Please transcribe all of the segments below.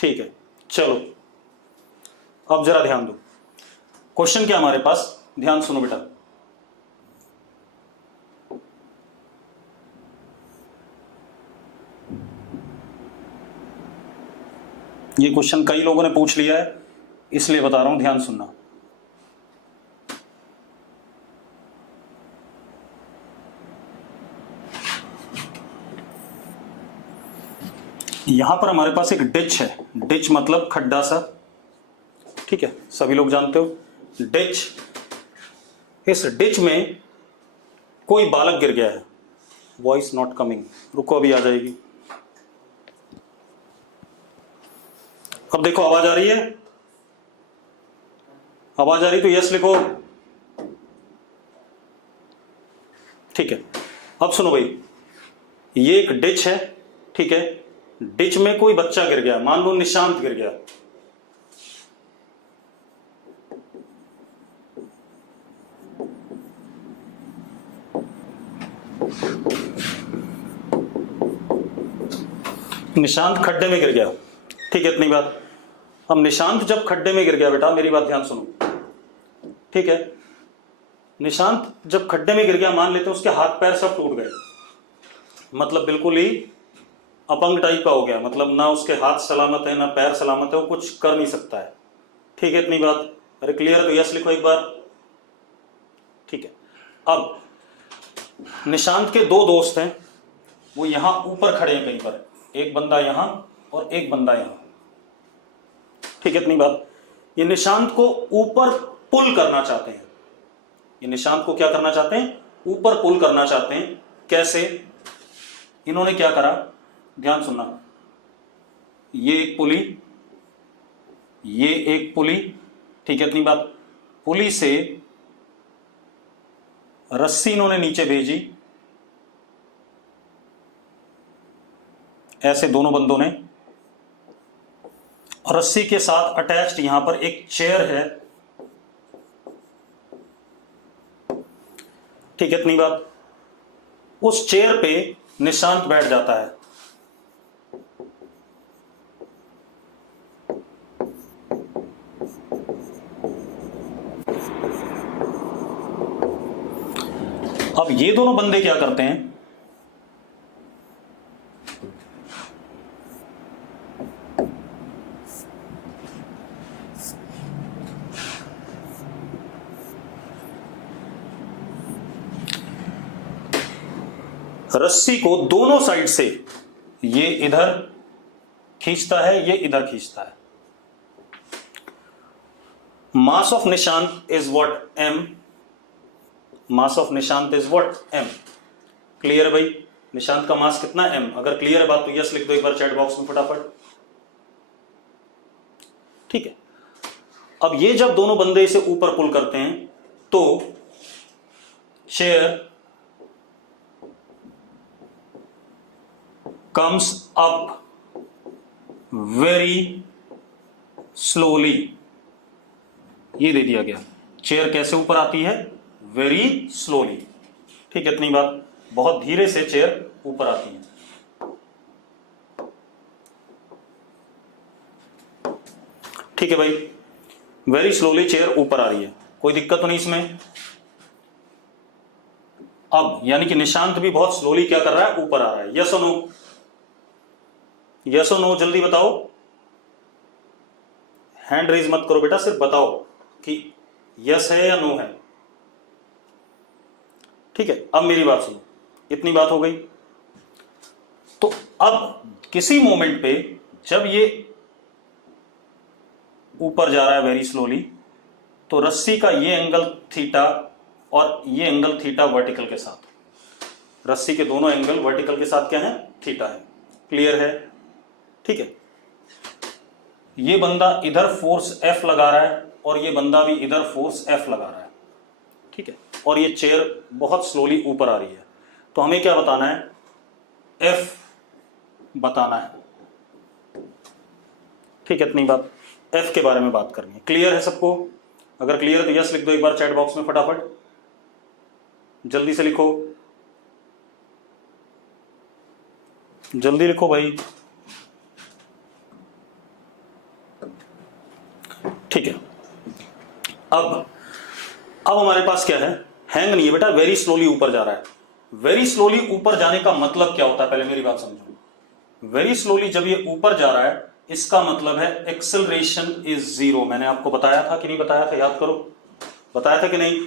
ठीक है, चलो अब जरा ध्यान दो। क्वेश्चन क्या हमारे पास, ध्यान सुनो बेटा। ये क्वेश्चन कई लोगों ने पूछ लिया है, इसलिए बता रहा हूं, ध्यान सुनना। यहां पर हमारे पास एक डिच है, डिच मतलब खड्डा सा, ठीक है, सभी लोग जानते हो डिच। इस डिच में कोई बालक गिर गया है। वॉइस नॉट कमिंग, रुको अभी आ जाएगी। अब देखो आवाज आ रही है, आवाज आ रही तो यस लिखो। ठीक है, अब सुनो भाई, ये एक डिच है, ठीक है, डिच में कोई बच्चा गिर गया, मान लो निशांत गिर गया। निशांत खड्डे में गिर गया, ठीक है, इतनी बात। अब निशांत जब खड्डे में गिर गया, बेटा मेरी बात ध्यान सुनो, ठीक है, निशांत जब खड्डे में गिर गया, मान लेते हैं उसके हाथ पैर सब टूट गए, मतलब बिल्कुल ही अपंग टाइप का हो गया, मतलब ना उसके हाथ सलामत है ना पैर सलामत है, वो कुछ कर नहीं सकता है, ठीक है, इतनी बात। अरे क्लियर, तो यस लिखो एक बार। ठीक है, अब निशांत के दो दोस्त हैं, वो यहां ऊपर खड़े हैं कहीं पर, एक बंदा यहां और एक बंदा यहां, ठीक है, इतनी बात। ये निशांत को ऊपर पुल करना चाहते हैं, ये निशांत को क्या करना चाहते हैं, ऊपर पुल करना चाहते हैं। कैसे? इन्होंने क्या करा, ध्यान सुनना, ये एक पुली, ये एक पुली, ठीक है, इतनी बात। पुली से रस्सी इन्होंने नीचे भेजी, ऐसे दोनों बंदों ने, और रस्सी के साथ अटैच्ड यहां पर एक चेयर है, ठीक है, इतनी बात। उस चेयर पे निशांत बैठ जाता है। अब ये दोनों बंदे क्या करते हैं, रस्सी को दोनों साइड से, ये इधर खींचता है, ये इधर खींचता है। Mass of Nishant is what, M. Mass of Nishant is what, M. Clear है भाई, निशांत का मास कितना, एम। अगर क्लियर है बात तो यस लिख दो एक बार चैट बॉक्स में फटाफट। ठीक है, अब ये जब दोनों बंदे इसे ऊपर पुल करते हैं तो chair comes up very slowly, ये दे दिया गया, चेयर कैसे ऊपर आती है, वेरी स्लोली, ठीक है, इतनी बात। बहुत धीरे से चेयर ऊपर आती है, ठीक है भाई, वेरी स्लोली चेयर ऊपर आ रही है, कोई दिक्कत तो नहीं इसमें। अब यानी कि निशांत भी बहुत स्लोली क्या कर रहा है, ऊपर आ रहा है। यस और नो, यस और नो, जल्दी बताओ, हैंड रेज मत करो बेटा, सिर्फ बताओ कि यस है या नो है, ठीक है। अब मेरी बात सुनो, इतनी बात हो गई। तो अब किसी मोमेंट पे जब ये ऊपर जा रहा है वेरी स्लोली, तो रस्सी का ये एंगल थीटा और ये एंगल थीटा वर्टिकल के साथ, रस्सी के दोनों एंगल वर्टिकल के साथ क्या है, थीटा है। क्लियर है, ठीक है। ये बंदा इधर फोर्स F लगा रहा है और ये बंदा भी इधर फोर्स F लगा रहा है, ठीक है, और ये चेयर बहुत स्लोली ऊपर आ रही है। तो हमें क्या बताना है, F बताना है, ठीक है, इतनी बात, F के बारे में बात करनी है। क्लियर है सबको? अगर क्लियर है तो यस लिख दो एक बार चैट बॉक्स में फटाफट, जल्दी से लिखो, जल्दी लिखो भाई। अब हमारे पास क्या है, हैंग नहीं है बेटा, वेरी स्लोली ऊपर जा रहा है। वेरी स्लोली ऊपर जाने का मतलब क्या होता है, पहले मेरी बात समझो। वेरी स्लोली जब ये ऊपर जा रहा है, इसका मतलब है एक्सेलरेशन इज जीरो। मैंने आपको बताया था कि नहीं बताया था, याद करो, बताया था कि नहीं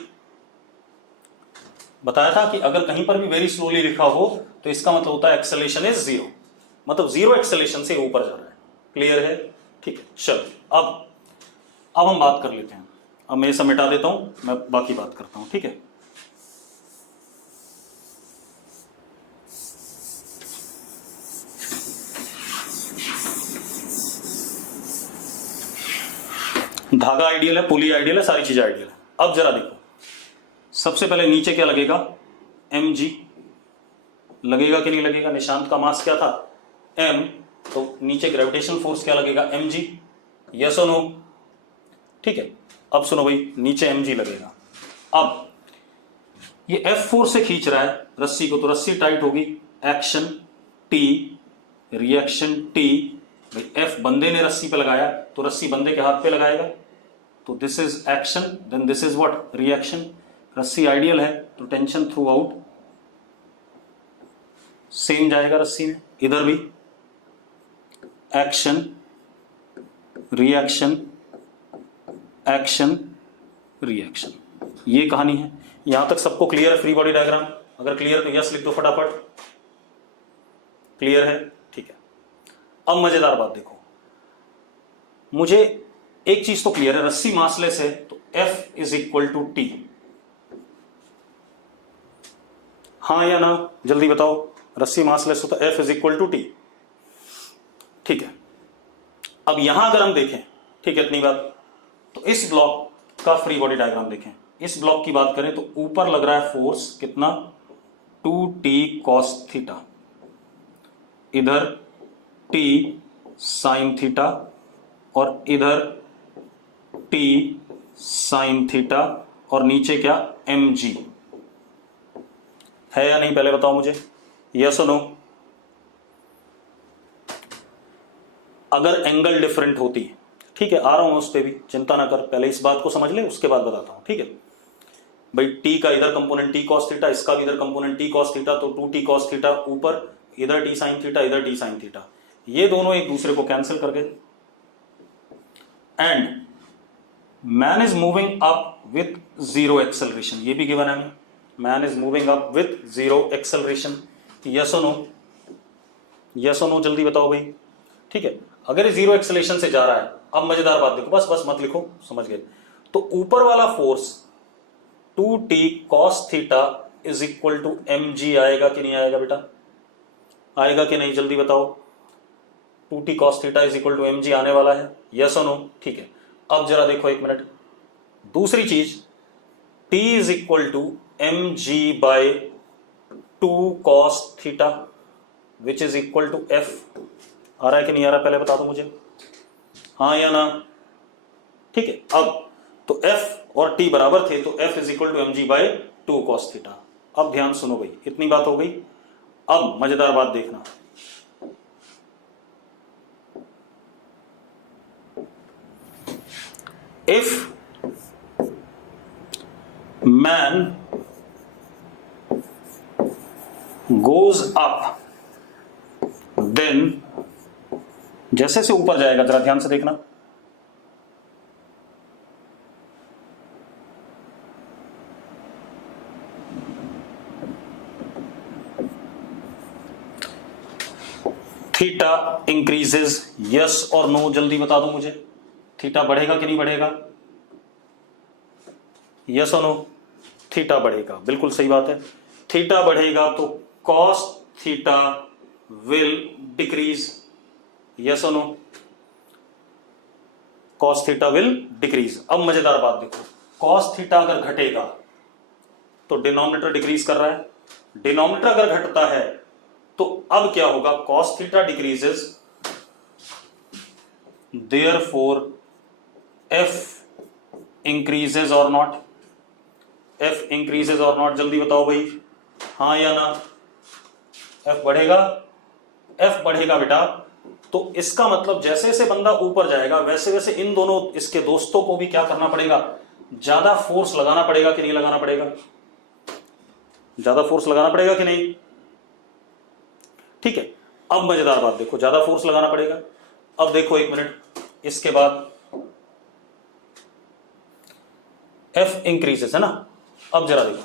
बताया था कि अगर कहीं पर भी वेरी स्लोली लिखा हो तो इसका मतलब होता है एक्सेलरेशन इज जीरो, मतलब जीरो एक्सेलरेशन से ऊपर जा रहा है। क्लियर है? ठीक है, चलो अब हम बात कर लेते हैं। अब मैं ये सब मिटा देता हूं, मैं बाकी बात करता हूं, ठीक है। धागा आइडियल है, पुली आइडियल है, सारी चीजें आइडियल है। अब जरा देखो, सबसे पहले नीचे क्या लगेगा, mg लगेगा कि नहीं लगेगा। निशांत का मास क्या था, m, तो नीचे ग्रेविटेशनल फोर्स क्या लगेगा, mg। यस और नो? ठीक है, अब सुनो भाई, नीचे mg लगेगा। अब ये F फोर्स से खींच रहा है रस्सी को, तो रस्सी टाइट होगी, एक्शन T, रिएक्शन T। भाई F बंदे ने रस्सी पे लगाया तो रस्सी बंदे के हाथ पे लगाएगा, तो this is action, then this is what, reaction. रस्सी आइडियल है तो टेंशन थ्रू आउट सेम जाएगा रस्सी में, इधर भी एक्शन रिएक्शन एक्शन रिएक्शन। ये कहानी है। यहां तक सबको क्लियर है फ्री बॉडी डायग्राम? अगर क्लियर तो यस लिख दो फटाफट। क्लियर है? ठीक है। अब मजेदार बात देखो, मुझे एक चीज तो क्लियर है, रस्सी मासलेस है तो F is equal to T. हाँ या ना, जल्दी बताओ। रस्सी मासलेस हो तो F is equal to T. ठीक है, अब यहां अगर हम देखें, ठीक है, इतनी बात, तो इस ब्लॉक का फ्री बॉडी डायग्राम देखें। इस ब्लॉक की बात करें तो ऊपर लग रहा है फोर्स कितना, 2t cos थीटा, इधर t sin थीटा और इधर t sin थीटा, और नीचे क्या, mg है या नहीं, पहले बताओ मुझे, यस और नो। अगर एंगल डिफरेंट होती, ठीक है, आ रहा हूं उस पर भी, चिंता ना कर, पहले इस बात को समझ ले, उसके बाद बताता हूं, ठीक है भाई। t का इधर कंपोनेंट t cos थीटा, इसका भी इधर कंपोनेंट t cos थीटा, तो 2t cos थीटा ऊपर, इधर t sin थीटा, इधर t sin थीटा, ये दोनों एक दूसरे को कैंसिल कर गए। And man is moving up with zero acceleration, ये भी गिवन है हमें, man is moving up with zero acceleration. Yes और नो, यस और नो, जल्दी बताओ भाई। ठीक है, अगर ये जीरो एक्सेलरेशन से जा रहा है, अब मजेदार बात देखो, बस बस मत लिखो, समझ गए, तो ऊपर वाला force 2t cos theta is equal to mg आएगा कि नहीं आएगा बेटा, आएगा कि नहीं, जल्दी बताओ। 2t cos theta is equal to mg आने वाला है, यस और नो। ठीक है, अब जरा देखो एक मिनट, दूसरी चीज, t is equal to mg by 2 cos theta which is equal to f। आ रहा है कि नहीं आ रहा, पहले बता दो मुझे, हाँ या ना। ठीक है, अब तो f और t बराबर थे, तो f is equal to mg by 2 cos theta. अब ध्यान सुनो भाई, इतनी बात हो गई। अब मजेदार बात देखना, if man goes up then, जैसे से ऊपर जाएगा, जरा ध्यान से देखना, थीटा इंक्रीजेस, यस और नो, जल्दी बता दो मुझे, थीटा बढ़ेगा कि नहीं बढ़ेगा, यस और नो। थीटा बढ़ेगा, बिल्कुल सही बात है, थीटा बढ़ेगा तो cos theta will decrease, yes और no, cos theta will decrease. अब मजेदार बात देखो, कॉस थीटा अगर घटेगा तो डिनोमिनेटर डिक्रीज कर रहा है, डिनोमिनेटर अगर घटता है तो अब क्या होगा, cos theta decreases, therefore F increases और नॉट, एफ इंक्रीजेस और नॉट, जल्दी बताओ भाई, हाँ या ना। एफ बढ़ेगा, एफ बढ़ेगा बेटा, तो इसका मतलब जैसे जैसे बंदा ऊपर जाएगा वैसे वैसे इन दोनों इसके दोस्तों को भी क्या करना पड़ेगा, ज्यादा फोर्स लगाना पड़ेगा कि नहीं लगाना पड़ेगा? ज्यादा फोर्स लगाना पड़ेगा कि नहीं? ठीक है, अब मजेदार बात देखो, ज्यादा फोर्स लगाना पड़ेगा। अब देखो एक मिनट, इसके बाद F इंक्रीजेस है ना। अब जरा देखो,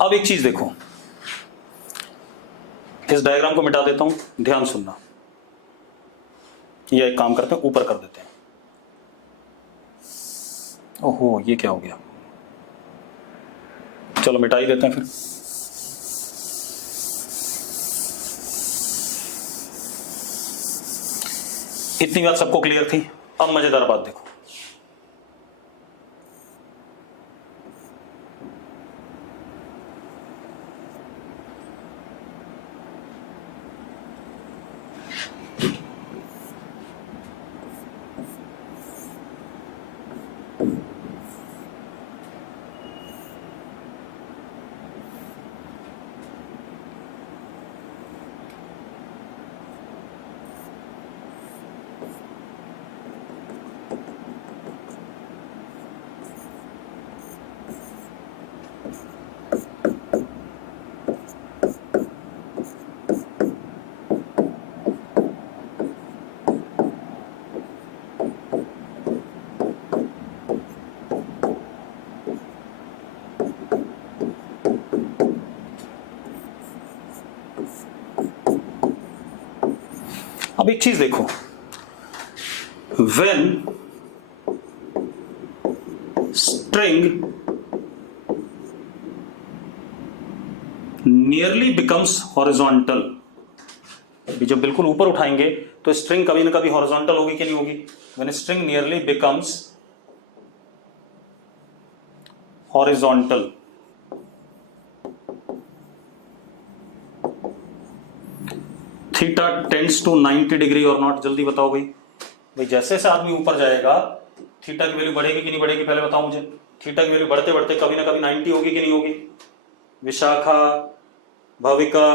अब एक चीज देखो, इस डायग्राम को मिटा देता हूं, ध्यान सुनना। या एक काम करते हैं, ऊपर कर देते हैं। ओहो, ये क्या हो गया? चलो मिटा ही देते हैं फिर। इतनी बात सबको क्लियर थी? अब मजेदार बात देखो, अब एक चीज देखो, when string nearly becomes horizontal, जब बिल्कुल ऊपर उठाएंगे तो स्ट्रिंग कभी ना कभी हॉरिजॉन्टल होगी कि नहीं होगी? when string nearly becomes horizontal, theta tends to 90 degree और नॉट। जल्दी बताओ भाई, जैसे जैसे आदमी ऊपर जाएगा थीटा की वैल्यू बढ़ेगी कि नहीं बढ़ेगी? पहले बताओ मुझे। थीटा की वैल्यू बढ़ते बढ़ते कभी ना कभी 90 होगी कि नहीं होगी? विशाखा, भाविका,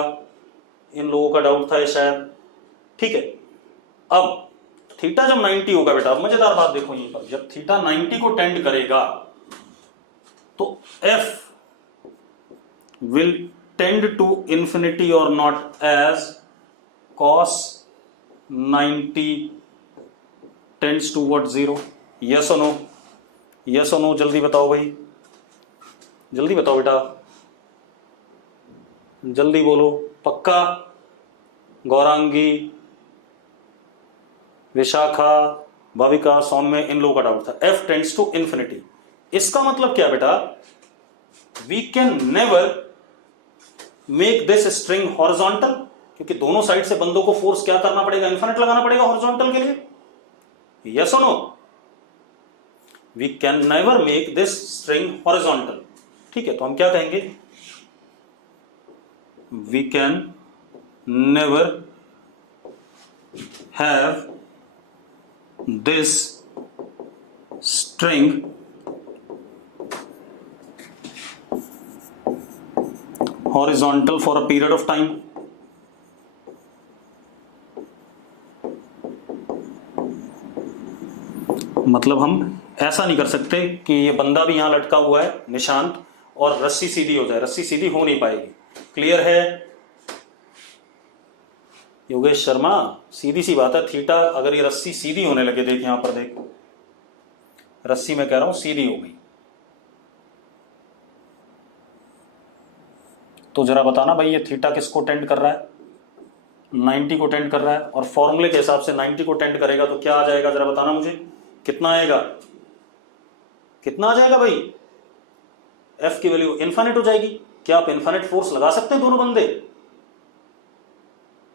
इन लोगों का डाउट था ये शायद। ठीक है, अब थीटा जब 90 होगा बेटा, अब मजेदार बात देखो यहीं पर, जब थीटा 90 को टेंड करेगा तो F will tend to infinity और not as cos 90 tends toward 0। yes or no? yes or no? जल्दी बताओ भाई, जल्दी बताओ बेटा, जल्दी बोलो। पक्का? गौरांगी, विशाखा, भाविका, सौम्य, इन लोगों का डाउट था। f टेंड्स टू इंफिनिटी, इसका मतलब क्या बेटा? We can never make this string horizontal, क्योंकि दोनों साइड से बंदों को फोर्स क्या करना पड़ेगा? इन्फिनिट लगाना पड़ेगा हॉरिजॉन्टल के लिए। यस और no? We can never make this string horizontal. ठीक है, तो हम क्या कहेंगे? We can never have this string horizontal for a period of time. मतलब हम ऐसा नहीं कर सकते कि ये बंदा भी यहां लटका हुआ है निशांत और रस्सी सीधी हो जाए, रस्सी सीधी हो नहीं पाएगी। क्लियर है योगेश शर्मा? सीधी सी बात है, थीटा अगर ये रस्सी सीधी होने लगे, देख यहां पर देख, रस्सी मैं कह रहा हूं सीधी हो गई, तो जरा बताना भाई ये थीटा किसको टेंड कर रहा है? 90 को टेंड कर रहा है, और फॉर्मूले के हिसाब से 90 को टेंड करेगा तो क्या आ जाएगा? जरा बताना मुझे, कितना आएगा? कितना आ जाएगा भाई? एफ की वैल्यू इनफाइनाइट हो जाएगी। क्या आप इनफाइनाइट फोर्स लगा सकते हैं दोनों बंदे?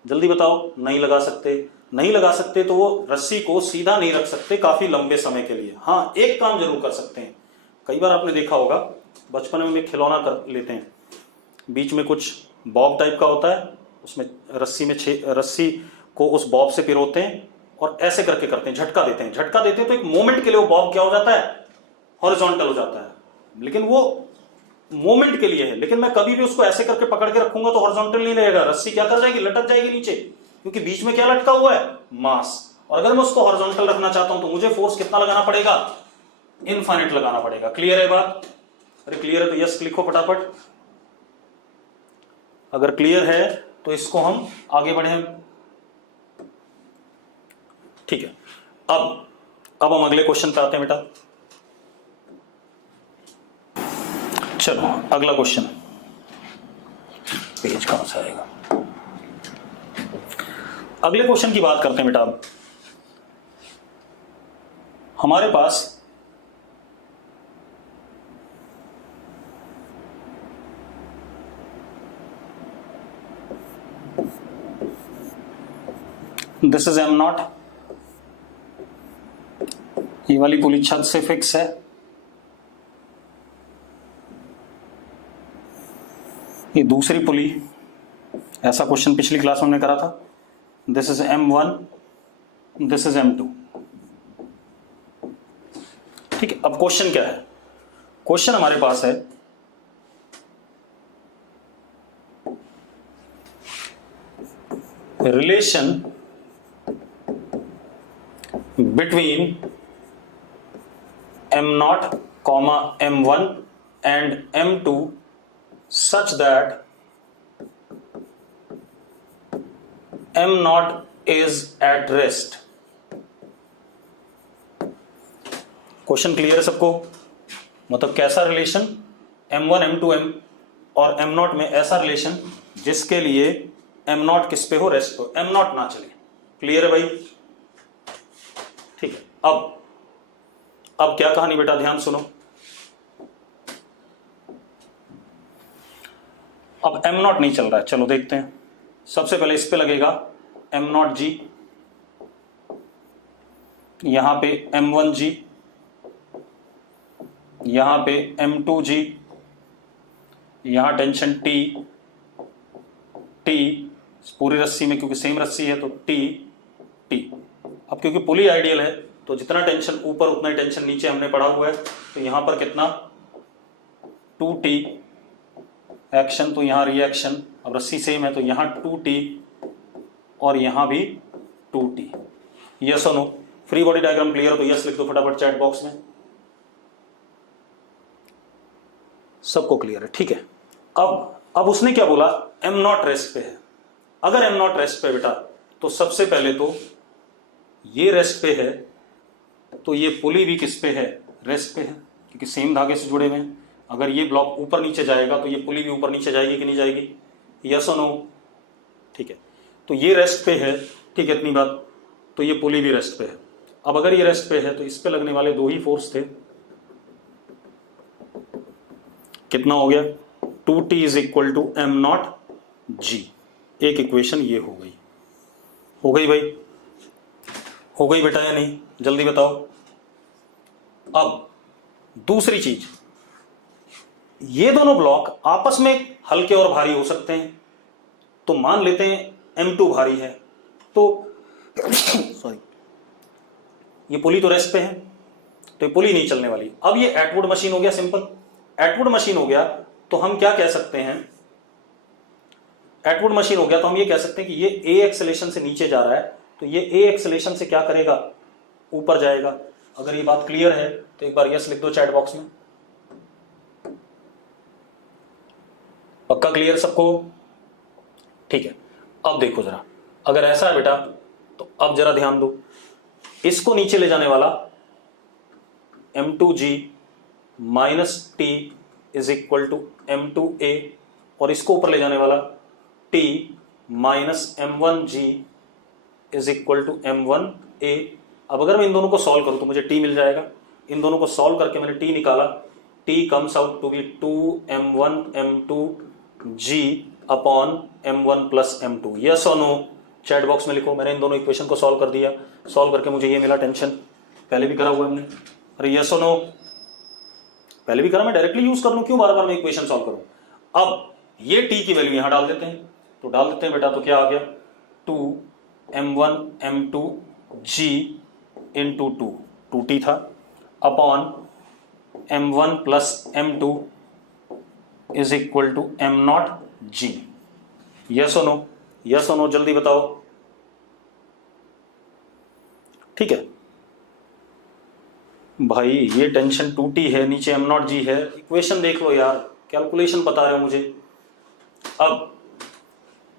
जल्दी बताओ। नहीं लगा सकते। नहीं लगा सकते तो वो रस्सी को सीधा नहीं रख सकते काफी लंबे समय के लिए। हाँ, एक काम जरूर कर सकते हैं, कई बार आपने देखा होगा बचपन में भी खिलौना कर लेते हैं, बीच में कुछ बॉब टाइप का होता है, उसमें रस्सी को उस बॉब से पिरोते हैं और ऐसे करके करते हैं, झटका देते हैं। झटका देते हैं तो एक मोमेंट के लिए वो बॉब क्या हो जाता है? हॉरिजॉन्टल हो जाता है। लेकिन वो मोमेंट के लिए है, लेकिन मैं कभी भी उसको ऐसे करके पकड़ के रखूंगा तो हॉरिजॉन्टल नहीं रहेगा, रस्सी क्या कर जाएगी? लटक जाएगी नीचे। क्योंकि बीच में क्या लटका हुआ है, मास। और अगर मैं उसको हॉरिजॉन्टल रखना चाहता हूं तो मुझे फोर्स कितना लगाना पड़ेगा, इनफाइनाइट लगाना पड़ेगा। क्लियर है बात? अरे क्लियर है तो यस लिखो फटाफट। अगर क्लियर है तो इसको हम आगे बढ़े। ठीक है, अब हम अगले क्वेश्चन पे आते हैं बेटा। चलो अगला क्वेश्चन, पेज कहां से आएगा, अगले क्वेश्चन की बात करते हैं बेटा। अब हमारे पास दिस इज एम नॉट, ये वाली पुली छत से फिक्स है, ये दूसरी पुली, ऐसा क्वेश्चन पिछली क्लास में हमने करा था। This is M1, this is M2। ठीक है, अब क्वेश्चन क्या है, क्वेश्चन हमारे पास है relation between M0, M1 and M2 such that M0 is at rest। Question clear है सबको? मतलब कैसा रिलेशन, M1, M2, M और M0 में ऐसा रिलेशन जिसके लिए M0 किस पे हो, रेस्ट पे, M0 ना चले। क्लियर है भाई? ठीक है, अब क्या कहानी बेटा, ध्यान सुनो। अब M0 नहीं चल रहा है, चलो देखते हैं। सबसे पहले इस पे लगेगा M0G, यहां पे M1G, यहां पे M2G, यहां टेंशन T पूरी रस्सी में, क्योंकि सेम रस्सी है तो T। अब क्योंकि पुली आइडियल है तो जितना टेंशन ऊपर उतना ही टेंशन नीचे हमने पढ़ा हुआ है, तो यहां पर कितना 2T एक्शन, तो यहां रिएक्शन, अब रस्सी सेम है तो यहां 2T और यहां भी 2T। यस और no? Free body diagram clear हो तो यस लिख दो फटाफट चैट बॉक्स में। सबको क्लियर है? ठीक है, अब उसने क्या बोला, M0 रेस्ट पे है। अगर M0 रेस्ट पे बेटा, तो सबसे पहले तो ये रेस्ट पे है, तो ये पुली भी किस पे है, रेस्ट पे है, क्योंकि सेम धागे से जुड़े हुए हैं। अगर ये ब्लॉक ऊपर नीचे जाएगा तो ये पुली भी ऊपर नीचे जाएगी कि नहीं जाएगी? यस और नो? ठीक है, तो ये रेस्ट पे है, ठीक है इतनी बात, तो ये पुली भी रेस्ट पे है। अब अगर ये रेस्ट पे है तो इस पे लगने वाले दो ही फोर्स थे, कितना हो गया, 2T is equal to M0G। एक इक्वेशन ये हो गई भाई, हो गई बेटा या नहीं, जल्दी बताओ। अब दूसरी चीज, ये दोनों ब्लॉक आपस में हल्के और भारी हो सकते हैं, तो मान लेते हैं M2 भारी है, तो सॉरी, ये पुली तो रेस्ट पे है तो ये पुली नहीं चलने वाली। अब ये एटवुड मशीन हो गया, सिंपल एटवुड मशीन हो गया, तो हम क्या कह सकते हैं, एटवुड मशीन हो गया तो हम ये कह सकते हैं कि ये A एक्सेलेरेशन से नीचे जा रहा है, तो ये A एक्सेलेरेशन से क्या करेगा, ऊपर जाएगा। अगर ये बात क्लियर है तो एक बार यस लिख दो चैट बॉक्स में। पक्का क्लियर सबको? ठीक है, अब देखो जरा, अगर ऐसा है बेटा तो अब जरा ध्यान दो, इसको नीचे ले जाने वाला M2G minus T is equal to M2A, और इसको ऊपर ले जाने वाला T minus M1G is equal to M1A। अब अगर मैं इन दोनों को सॉल्व करूं तो मुझे T मिल जाएगा। इन दोनों को सॉल्व करके मैंने T निकाला, T comes out to be 2M1 M2G upon M1 plus M2। Yes और नो? चैट बॉक्स में लिखो। मैंने इन दोनों इक्वेशन को सॉल्व कर दिया, सॉल्व करके मुझे ये मिला, टेंशन पहले भी करा हुआ हमने। अरे यस और नो? पहले भी करा, मैं डायरेक्टली यूज कर लूं, क्यों बार बार मैं इक्वेशन सॉल्व करूं। अब ये T की वैल्यू यहां डाल देते हैं, तो डाल देते हैं बेटा, तो क्या आ गया, 2M1 M2G इंटू 2T था upon M1 plus M2 is equal to M0G। Yes और नो? यस और नो जल्दी बताओ। ठीक है भाई, ये टेंशन 2T है, नीचे m नॉट जी है, इक्वेशन देख लो यार, कैलकुलेशन बता रहे हो मुझे। अब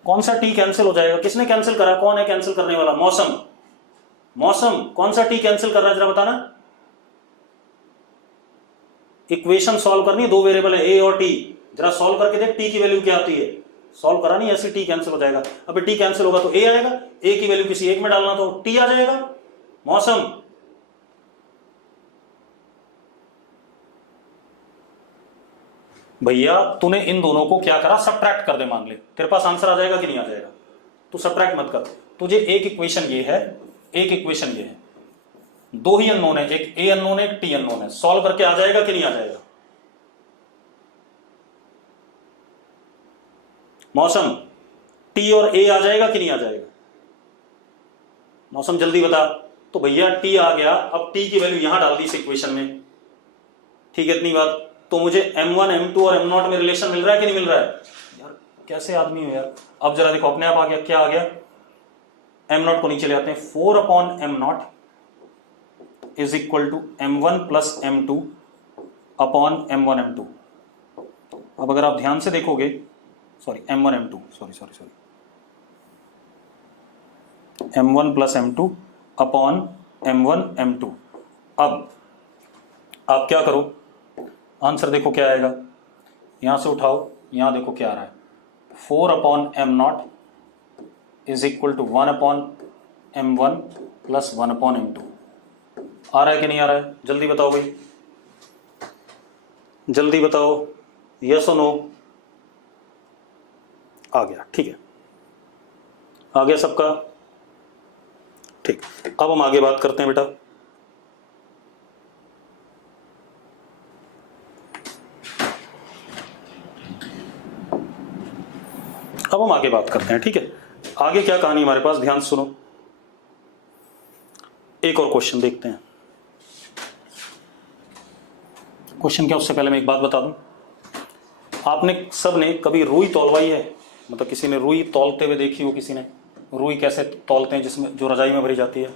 कौन सा t कैंसिल हो जाएगा? किसने कैंसिल करा? कौन है कैंसिल करने वाला? मौसम। मौसम कौन सा t कैंसिल कर रहा है जरा बताना। इक्वेशन सॉल्व करनी है, दो वेरिएबल है a और t, जरा सॉल्व करके देख t की वैल्यू क्या आती है। सॉल्व करा नहीं, ऐसे t कैंसिल हो जाएगा। अब t कैंसिल होगा तो a आएगा, a की वैल्यू किसी एक में डालना तो t आ जाएगा। मौसम भैया तूने इन दोनों को क्या करा, सब्ट्रैक्ट कर दे, मान ले तेरे पास आंसर आ जाएगा कि नहीं आ जाएगा। तू सब्ट्रैक्ट मत कर, तुझे एक इक्वेशन ये है, एक इक्वेशन ये है, दो ही अननोन है, एक a अननोन है, एक t अननोन है, सॉल्व करके आ जाएगा कि नहीं आ जाएगा। मौसम t और a आ जाएगा कि नहीं आ जाएगा। मौसम जल्दी बता। तो भैया t आ गया, अब t की वैल्यू यहां डाल दी इस इक्वेशन में, ठीक है इतनी बात। तो मुझे m1 m2 और m0 में रिलेशन मिल रहा है कि नहीं मिल रहा है। यार कैसे आदमी हो यार। अब जरा देखो अपने आप आ गया, क्या आ गया, m0 को नीचे ले आते हैं, 4/m0 is equal to m1 plus m2 upon m1 m2। अब अगर आप ध्यान से देखोगे, sorry m1 m2, sorry m1 plus m2 upon m1 m2। अब आप क्या करो, आंसर देखो क्या आएगा, यहां से उठाओ, यहां देखो क्या आ रहा है, 4/m0 is equal to 1/m1 plus 1/m2। आ रहा है कि नहीं आ रहा है, जल्दी बताओ भाई, जल्दी बताओ, यस और नो। आ गया, ठीक है, आ गया सबका, ठीक। अब हम आगे बात करते हैं बेटा। अब हम आगे बात करते हैं, ठीक है। आगे क्या कहानी हमारे पास, ध्यान सुनो, एक और क्वेश्चन देखते हैं। क्वेश्चन क्या, उससे पहले मैं एक बात बता दूं, आपने सब ने कभी रुई तौलवाई है, मतलब किसी ने रुई तौलते हुए देखी हो, किसी ने रुई कैसे तौलते हैं, जिसमें जो रजाई में भरी जाती है।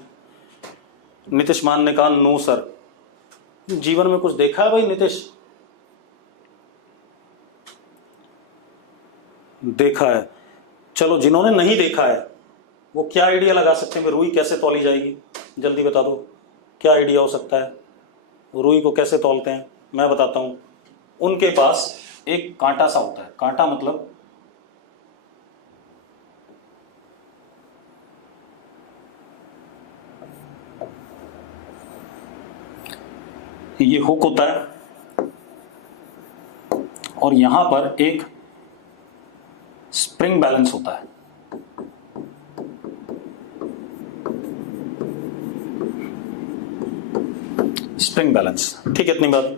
नीतीश मान ने कहा नो सर। जीवन में कुछ देखा है भाई नीतीश? देखा है। चलो जिन्होंने नहीं देखा है वो क्या आइडिया लगा सकते हैं कि रुई कैसे तौली जाएगी, जल्दी बता दो, क्या आइडिया हो सकता है, रुई को कैसे तौलते हैं। मैं बताता हूं, उनके पास एक कांटा सा होता है, कांटा मतलब ये हुक होता है और यहां पर एक स्प्रिंग बैलेंस होता है। स्प्रिंग बैलेंस, ठीक है इतनी बात,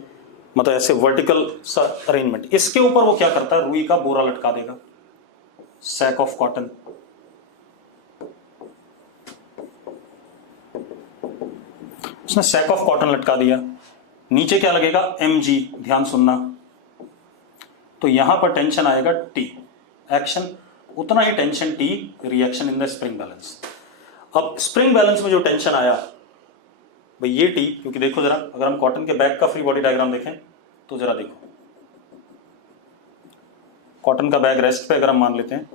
मतलब ऐसे वर्टिकल सा अरेंजमेंट। इसके ऊपर वो क्या करता है, रुई का बोरा लटका देगा, सैक ऑफ कॉटन। उसने सैक ऑफ कॉटन लटका दिया, नीचे क्या लगेगा, mg, ध्यान सुनना। तो यहां पर टेंशन आएगा T, एक्शन उतना ही tension T, reaction in the spring balance. अब स्प्रिंग बैलेंस में जो टेंशन आया भाई ये T, क्योंकि देखो जरा, अगर हम कॉटन के बैग का फ्री बॉडी डायग्राम देखें तो जरा देखो, कॉटन का बैग रेस्ट पे अगर हम मान लेते हैं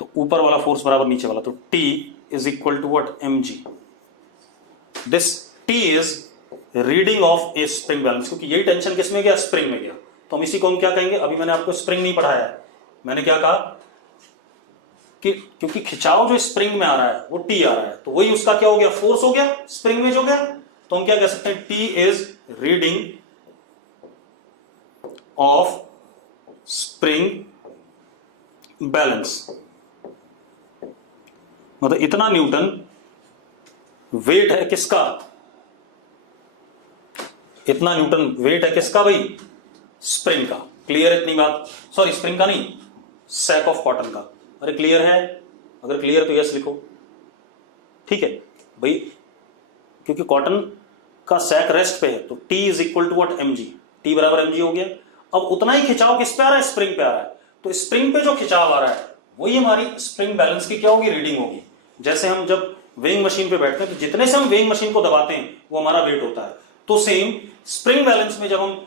तो ऊपर वाला फोर्स बराबर नीचे वाला, तो T is equal to what, mg। This T is reading of a spring balance, क्योंकि यही टेंशन किस में गया, स्प्रिंग में गया। तो हम इसी को हम क्या कहेंगे, अभी मैंने आपको स्प्रिंग नहीं पढ़ाया है, मैंने क्या कहा कि क्योंकि खिंचाव जो स्प्रिंग में आ रहा है वो T आ रहा है, तो वही उसका क्या हो गया, फोर्स हो गया, स्प्रिंग में जो गया। तो हम क्या कह सकते हैं, T is reading of spring balance, मतलब इतना न्यूटन वेट है किसका, इतना न्यूटन वेट है किसका भाई, स्प्रिंग का। क्लियर इतनी बात, सॉरी स्प्रिंग का नहीं, सैक ऑफ कॉटन का। अरे क्लियर है, अगर क्लियर तो यस लिखो, ठीक है भाई, क्योंकि कॉटन का सैक रेस्ट पे है, तो T is equal to what, mg। T बराबर mg हो गया। अब उतना ही खिंचाव किस पे आ रहा है, स्प्रिंग पे आ रहा है, तो स्प्रिंग पे जो खिंचाव आ रहा है वही हमारी स्प्रिंग बैलेंस की क्या होगी, रीडिंग होगी। जैसे हम जब वेइंग मशीन पे बैठते हैं तो जितने से हम वेइंग मशीन को दबाते हैं वो हमारा वेट होता है। तो सेम स्प्रिंग बैलेंस में जब हम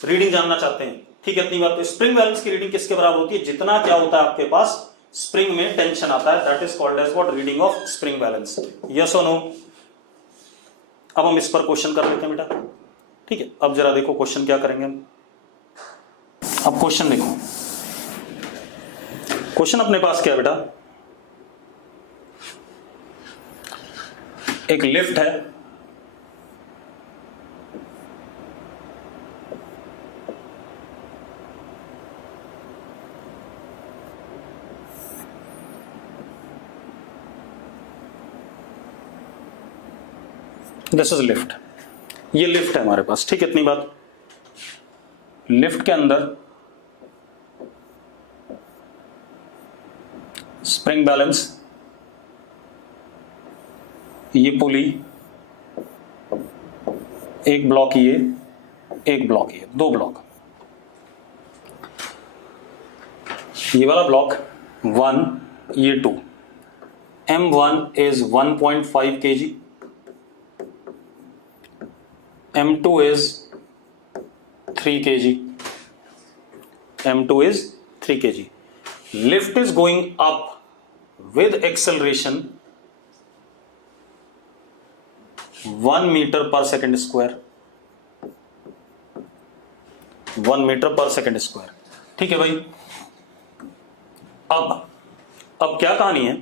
रीडिंग जानना चाहते हैं, ठीक है, इतनी बात, तो स्प्रिंग बैलेंस की रीडिंग किसके बराबर होती है, जितना क्या होता है आपके पास स्प्रिंग में टेंशन आता है, that is called as what, reading of spring balance. Yes और नो? अब हम इस पर क्वेश्चन कर लेते हैं बेटा, ठीक है। अब जरा देखो क्वेश्चन क्या करेंगे हम। अब क्वेश्चन देखो, क्वेश्चन अपने पास क्या है बेटा, एक लिफ्ट है, दिस इज लिफ्ट, ये लिफ्ट है हमारे पास, ठीक है, इतनी बात। लिफ्ट के अंदर स्प्रिंग बैलेंस, ये पुली, एक ब्लॉक ये, एक ब्लॉक ये, दो ब्लॉक, ये वाला ब्लॉक 1, ये 2, M1 is 1.5 kg, M2 is 3 kg, M2 is 3 kg. Lift is going up with acceleration 1 meter per second square, 1 meter per second square, ठीक है भाई। अब क्या कहानी है,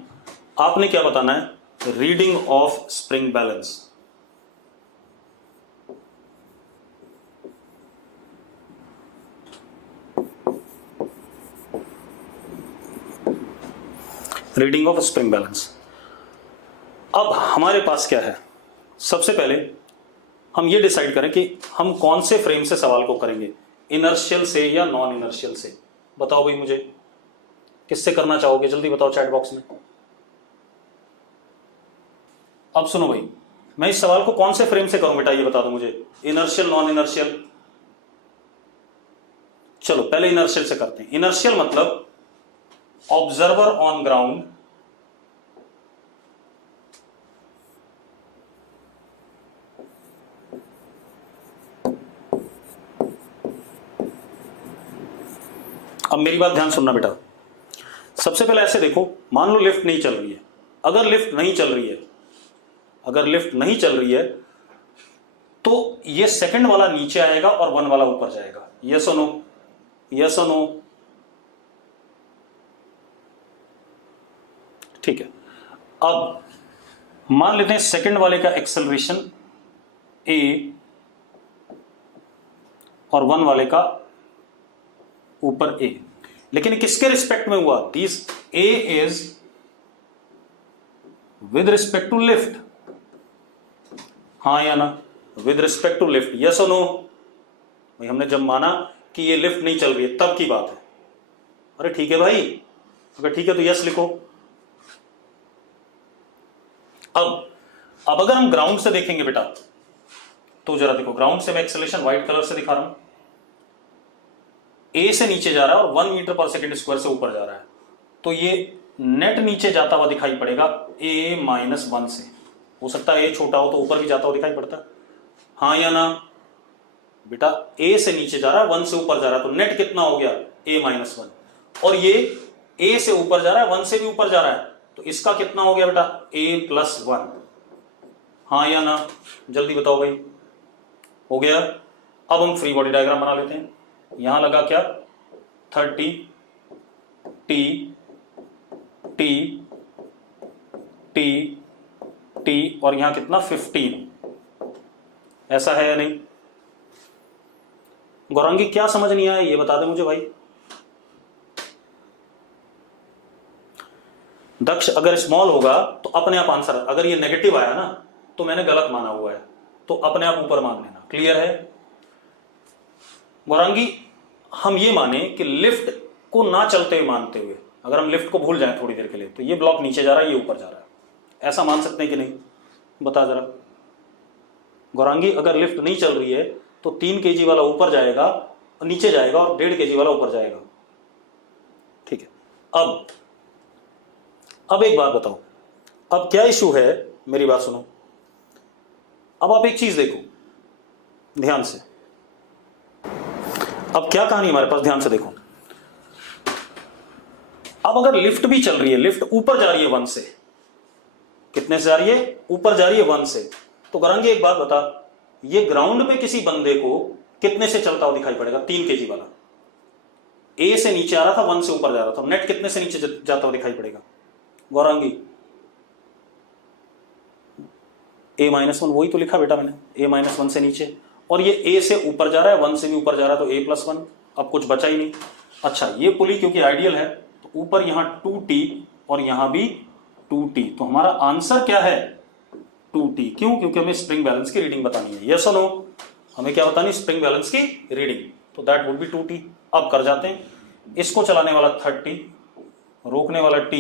आपने क्या बताना है, reading of spring balance. Reading of spring balance. अब हमारे पास क्या है, सबसे पहले हम ये डिसाइड करें कि हम कौन से फ्रेम से सवाल को करेंगे, इनर्शियल से या नॉन इनर्शियल से। बताओ भाई मुझे, किससे करना चाहोगे, जल्दी बताओ चैट बॉक्स में। अब सुनो भाई, मैं इस सवाल को कौन से फ्रेम से करूं बेटा, ये बता दो मुझे, इनर्शियल नॉन इनर्शियल। चलो पहले इनर्शियल से करते हैं। इनर्शियल मतलब ऑब्जर्वर ऑन ग्राउंड अब मेरी बात ध्यान सुनना बेटा, सबसे पहले ऐसे देखो, मान लो लिफ्ट नहीं चल रही है। अगर लिफ्ट नहीं चल रही है, अगर लिफ्ट नहीं चल रही है तो ये सेकंड वाला नीचे आएगा और 1 वाला ऊपर जाएगा। यस और नो? यस और नो? ठीक है। अब मान लेते हैं सेकंड वाले का एक्सेलरेशन a और 1 वाले का ऊपर a, लेकिन किसके रिस्पेक्ट में हुआ, this a is with respect to lift, हाँ या ना, with respect to lift. Yes और नो? भाई हमने जब माना कि ये लिफ्ट नहीं चल रही है तब की बात है। अरे ठीक है भाई, अगर ठीक है तो यस लिखो। अब अगर हम ग्राउंड से देखेंगे बेटा, तो जरा देखो, ग्राउंड से मैं एक्सेलरेशन व्हाइट कलर से दिखा रहा हूं, ए से नीचे जा रहा है और 1 मीटर पर सेकेंड स्क्वायर से ऊपर जा रहा है, तो ये नेट नीचे जाता हुआ दिखाई पड़ेगा a-1 से। हो सकता है ए छोटा हो तो ऊपर भी जाता हुआ दिखाई पड़ता है, हाँ या ना बेटा? ए से नीचे जा रहा है, 1 से ऊपर जा रहा है, तो नेट कितना हो गया, a-1, और ये ए से ऊपर जा रहा है, 1 से भी ऊपर जा रहा है, तो इसका कितना हो गया बेटा, a+1, हाँ या ना? जल्दी बताओ भाई, हो गया। अब हम फ्री बॉडी डायग्राम बना लेते हैं। यहां लगा क्या, 30 T T T T और यहां कितना, 15। ऐसा है या नहीं? गौरांगी क्या समझ नहीं आया ये बता दे मुझे भाई। दक्ष अगर स्मॉल होगा तो अपने आप आंसर, अगर ये नेगेटिव आया ना तो मैंने गलत माना हुआ है, तो अपने आप ऊपर मान लेना। क्लियर है गौरांगी? हम ये माने कि लिफ्ट को ना चलते हुए मानते हुए, अगर हम लिफ्ट को भूल जाएं थोड़ी देर के लिए, तो ये ब्लॉक नीचे जा रहा है, ये ऊपर जा रहा है, ऐसा मान सकते हैं कि नहीं? बता जरा गौरांगी। अगर लिफ्ट नहीं चल रही है तो 3 kg वाला ऊपर जाएगा, नीचे जाएगा, और 1.5 kg वाला ऊपर जाएगा। ठीक है। अब एक बात बताओ, अब क्या इशू है, मेरी बात सुनो। अब आप एक चीज देखो ध्यान से, अब क्या कहानी हमारे पास, ध्यान से देखो। अब अगर लिफ्ट भी चल रही है, लिफ्ट ऊपर जा रही है 1 से, कितने से जा रही है, ऊपर जा रही है 1 से, तो गौरांगी एक बात बता, ये ग्राउंड पे किसी बंदे को कितने से चलता हुआ दिखाई पड़ेगा? 3 केजी वाला ए से नीचे आ रहा था, 1 से ऊपर जा रहा था, नेट कितने से नीचे जाता हुआ दिखाई पड़ेगा गौरांगी? A-1, वही तो लिखा बेटा मैंने, A-1 से नीचे, और ये ए से ऊपर जा रहा है, 1 से भी ऊपर जा रहा है, तो A+1, अब कुछ बचा ही नहीं। अच्छा, ये पुली क्योंकि आइडियल है तो ऊपर यहां 2t और यहां भी 2t, तो हमारा आंसर क्या है 2t। क्यों? क्योंकि हमें स्प्रिंग बैलेंस की रीडिंग बतानी है। यस और नो? हमें क्या बतानी? स्प्रिंग बैलेंस की रीडिंग, तो दैट वुड बी 2t। अब कर जाते हैं, इसको चलाने वाला 30, रोकने वाला t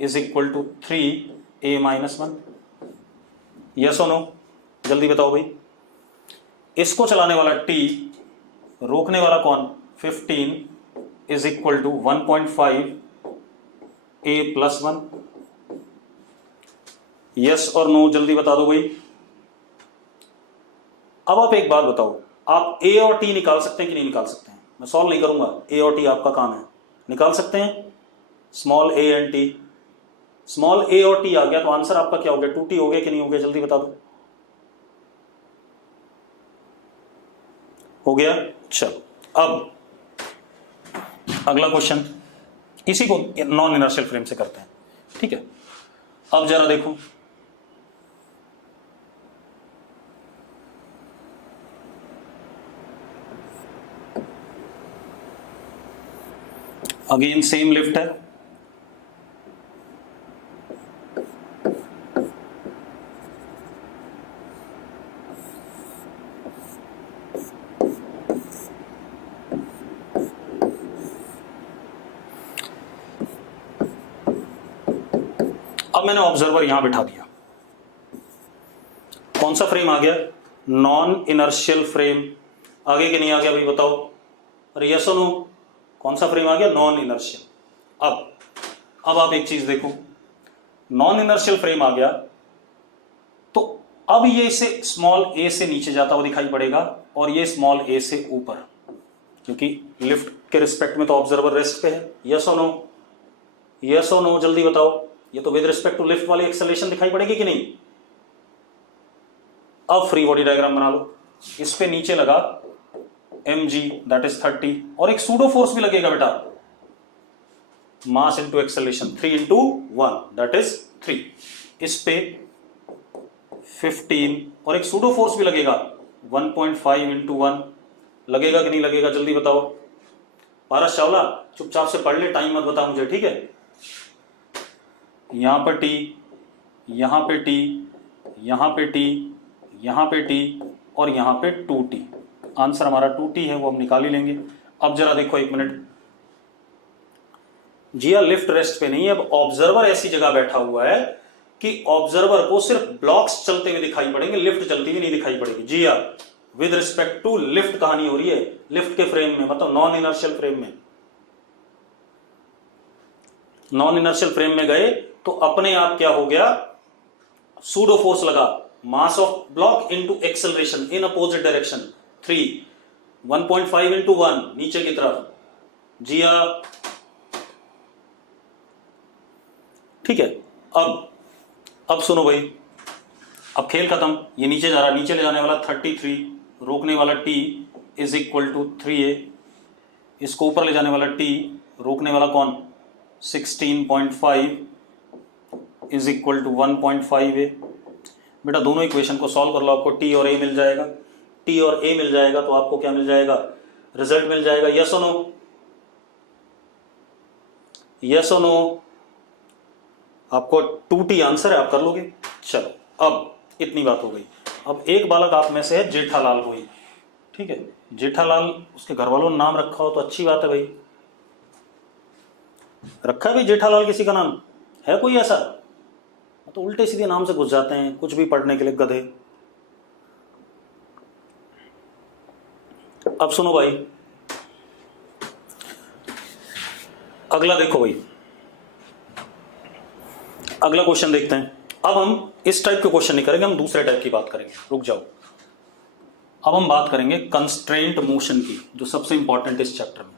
is equal to 3A-1। Yes और नो? जल्दी बताओ भाई। इसको चलाने वाला t, रोकने वाला कौन 15 is equal to 1.5A+1। Yes और नो? जल्दी बता दो भाई। अब आप एक बात बताओ, आप a और t निकाल सकते हैं कि नहीं निकाल सकते हैं? मैं सॉल्व नहीं करूंगा, a और t आपका काम है, निकाल सकते हैं small a and t। Small a और t आ गया तो आंसर आपका क्या हो गया? 2t हो गया कि नहीं हो गया? जल्दी बता दो। हो गया? चलो अब अगला क्वेश्चन, इसी को नॉन इनर्शियल फ्रेम से करते हैं, ठीक है। अब जरा देखो, अगेन सेम लिफ्ट है, अब मैंने ऑब्जर्वर यहां बिठा दिया। कौन सा फ्रेम आ गया? Non inertial frame. आगे कि नहीं आ गया भाई बताओ? अरे यस और नो? कौन सा फ्रेम आ गया? Non inertial. अब आप एक चीज देखो, नॉन इनर्शियल फ्रेम आ गया तो अब ये इसे स्मॉल a से नीचे जाता हुआ दिखाई पड़ेगा और ये स्मॉल a से ऊपर, क्योंकि लिफ्ट के रिस्पेक्ट में तो ऑब्जर्वर रेस्ट पे है। यस और नो? यस और नो? जल्दी बताओ। ये तो विद रिस्पेक्ट टू लिफ्ट वाली एक्सेलरेशन दिखाई पड़ेगी कि नहीं? अब फ्री बॉडी डायग्राम बना लो। इस पे नीचे लगा mg दैट इज 30 और एक सूडो फोर्स भी लगेगा बेटा, mass into acceleration 3 into 1 that is 3। इस पे 15 और एक सूडो फोर्स भी लगेगा 1.5 इंटू 1। लगेगा कि नहीं लगेगा? जल्दी बताओ। पारस चावला चुपचाप से पढ़ ले, टाइम मत बता मुझे, ठीक है। यहां पर t, यहां पे t, यहां पे t, यहां पे t और यहां पे 2t। आंसर हमारा 2t है, वो हम निकाल ही लेंगे। अब जरा देखो एक मिनट, जिया लिफ्ट रेस्ट पे नहीं है, अब ऑब्जर्वर ऐसी जगह बैठा हुआ है कि ऑब्जर्वर को सिर्फ ब्लॉक्स चलते हुए दिखाई पड़ेंगे, लिफ्ट चलती हुई नहीं दिखाई पड़ेगी। जिया विद रिस्पेक्ट टू लिफ्ट कहानी हो रही है, लिफ्ट के फ्रेम में, मतलब नॉन इनर्शियल फ्रेम में। नॉन इनर्शियल फ्रेम में गए तो अपने आप क्या हो गया? सूडो फोर्स लगा, mass of block into acceleration in opposite direction 3, 1.5 into 1 नीचे की तरफ। जिया ठीक है। अब सुनो भाई, अब खेल खत्म। ये नीचे जा रहा, नीचे ले जाने वाला 33, रोकने वाला t is equal to 3a। इसको ऊपर ले जाने वाला t, रोकने वाला कौन 16.5 इज इक्वल टू 1.5a। बेटा दोनों इक्वेशन को सॉल्व कर लो, आपको t और a मिल जाएगा। t और a मिल जाएगा तो आपको क्या मिल जाएगा? रिजल्ट मिल जाएगा। यस और नो? यस और नो? आपको 2t आंसर है, आप कर लोगे। चलो अब इतनी बात हो गई। अब एक बालक आप में से है जेठालाल कोई, ठीक है। जेठालाल, उसके घर वालों ने नाम रखा हो तो अच्छी बात है भाई। रखा है भाई जेठालाल किसी का नाम? है कोई ऐसा? तो उल्टे सीधे नाम से घुस जाते हैं कुछ भी पढ़ने के लिए, गधे। अब सुनो भाई, अगला देखो भाई, अगला क्वेश्चन देखते हैं। अब हम इस टाइप के क्वेश्चन नहीं करेंगे, हम दूसरे टाइप की बात करेंगे। रुक जाओ, अब हम बात करेंगे कंस्ट्रेंट मोशन की, जो सबसे इंपॉर्टेंट इस चैप्टर में।